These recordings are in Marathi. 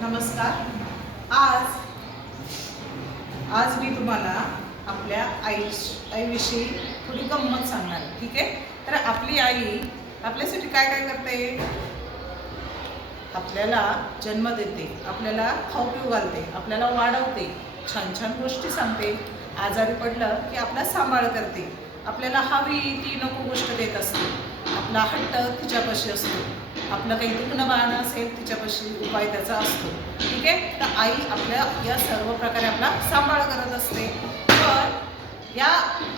नमस्कार. आज आज मी तुम्हाला आपल्या आईविषयी थोडी गंमत सांगणार आहे. ठीक आहे. तर आपली आई आपल्यासाठी काय काय करते? आपल्याला जन्म देते, आपल्याला खाऊ पिऊ घालते, आपल्याला वाढवते, छान छान गोष्टी सांगते, आजारी पडलं की आपला सांभाळ करते, आपल्याला हवी ती नको गोष्ट देत असते, आपला हट्ट तिच्यापाशी असतो, आपलं काही दुखणं बाळणं असेल तिच्यापाशी उपाय त्याचा असतो. ठीक आहे. तर आई आपल्या या सर्व प्रकारे आपला सांभाळ करत असते. तर या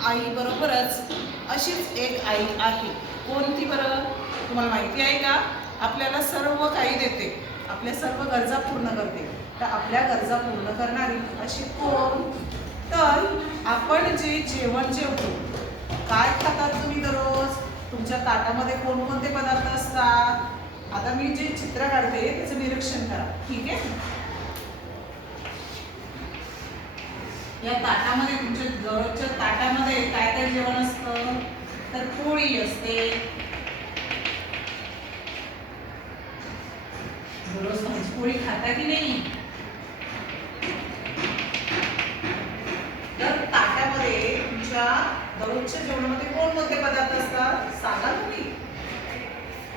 आईबरोबरच अशीच एक आई आहे. कोणती बरं? तुम्हाला माहिती आहे का? आपल्याला सर्व काही देते, आपल्या सर्व गरजा पूर्ण करते. तर आपल्या गरजा पूर्ण करणारी अशी कोण? तर आपण जे जेवण जेवतो, काय खातात तुम्ही दररोज? तुमच्या ताटामध्ये कोणकोणते पदार्थ असतात? आता मी जे चित्र काढते त्याचं निरीक्षण करा. ठीक आहे. या ताटामध्ये तुमच्या दररोजच्या ताटामध्ये काय काय जेवण असतं? तर पोळी असते. दररोज भाजी पोळी खाता की नाही? तर ताटामध्ये तुमच्या दररोजच्या जेवणामध्ये कोणकोणते पदार्थ असतात सांगा तुम्ही.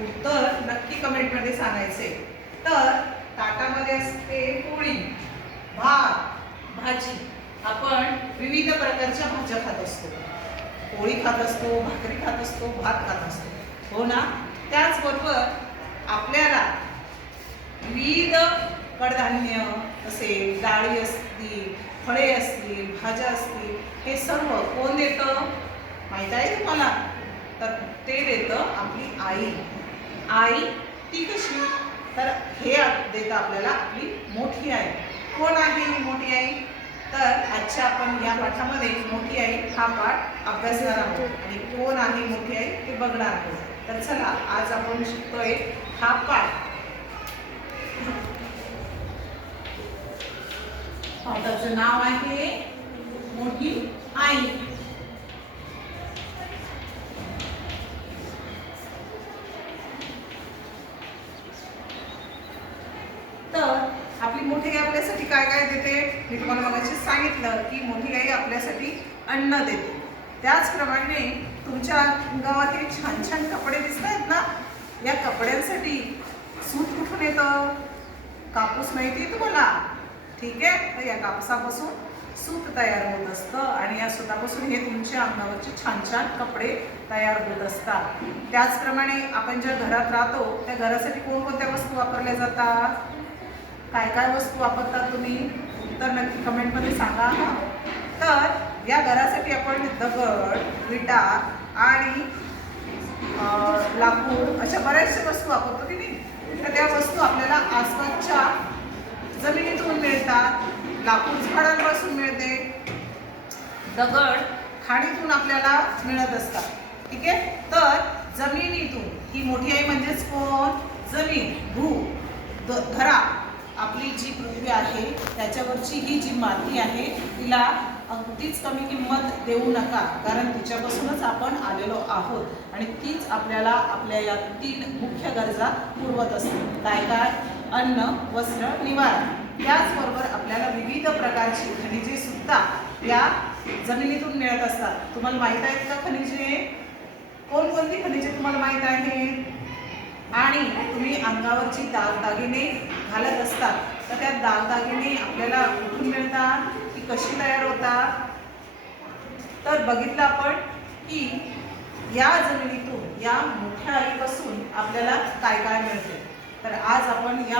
उत्तर नक्की कमेंटमध्ये सांगायचे. तर ताटामध्ये असते पोळी, भात, भाजी. आपण विविध प्रकारच्या भाज्या खात असतो, पोळी खात असतो, भाकरी खात असतो, भात खात असतो, हो ना? त्याचबरोबर आपल्याला विविध कडधान्य असेल, डाळी असतील, फळे असतील, भाज्या असतील, हे सर्व कोण देतं माहीत आहे तुम्हाला? तर ते देतं आपली आई. आई ती कशी? तर हे देतं आपल्याला आपली मोठी आई. कोण आहे ही मोठी आई? तर आजच्या आपण या पाठामध्ये मोठी आई हा पाठ अभ्यासणार आहोत आणि कोण आहे मोठी आई ते बघणार आहोत. तर चला आज आपण शिकतोय हा पाठ. पाठाचं नाव आहे मोठी आई. तर आपली मोठी आई आपल्यासाठी काय काय देते? मी तुम्हाला मगाशी सांगितलं की मोठी आई आपल्यासाठी अन्न देते. त्याचप्रमाणे तुमच्या अंगावर हे छान छान कपडे दिसत आहेत ना, या कपड्यांसाठी सूत कुठून येतं? कापूस माहिती आहे तुम्हाला? ठीक आहे. तर या कापसापासून सूत तयार होत असतं आणि या सुतापासून हे तुमच्या अंगावरचे छान छान कपडे तयार होत असतात. त्याचप्रमाणे आपण ज्या घरात राहतो त्या घरासाठी कोणकोणत्या वस्तू वापरल्या जातात? काय काय वस्तू वापरतात तुम्ही? उत्तर नक्की कमेंटमध्ये सांगा. तर या घरासाठी आपण दगड, विटा आणि लाकूड अशा बऱ्याचशा वस्तू वापरतो की नाही? तर त्या वस्तू आपल्याला आसपासच्या जमिनीतून मिळतात. लाकूड झाडांपासून मिळते, दगड खाणीतून आपल्याला मिळत असतात. ठीक आहे. तर जमिनीतून ही मोठी आई म्हणजेच कोण? जमीन, धरा. आपली जी पृथ्वी आहे त्याच्यावरची ही जी माती आहे तिला अगदीच कमी किंमत देऊ नका, कारण तिच्यापासूनच आपण आलेलो आहोत आणि तीच आपल्याला आपल्या या 3 मुख्य गरजा पुरवत असते. काय काय? अन्न, वस्त्र, निवारा. त्याचबरोबर आपल्याला विविध प्रकारची खनिजे सुद्धा या जमिनीतून मिळत असतात. तुम्हाला माहीत आहेत का खनिजे? कोणकोणती खनिजे तुम्हाला माहीत आहेत? आणि तुम्ही अंगावरची दागदागिने घालत असतात तर त्या दागदागिने आपल्याला कुठून मिळतात? ती कशी तयार होतात? तर बघितलं आपण की या जमिनीतून, या मोठ्या आईपासून आपल्याला काय काय मिळते. तर आज आपण या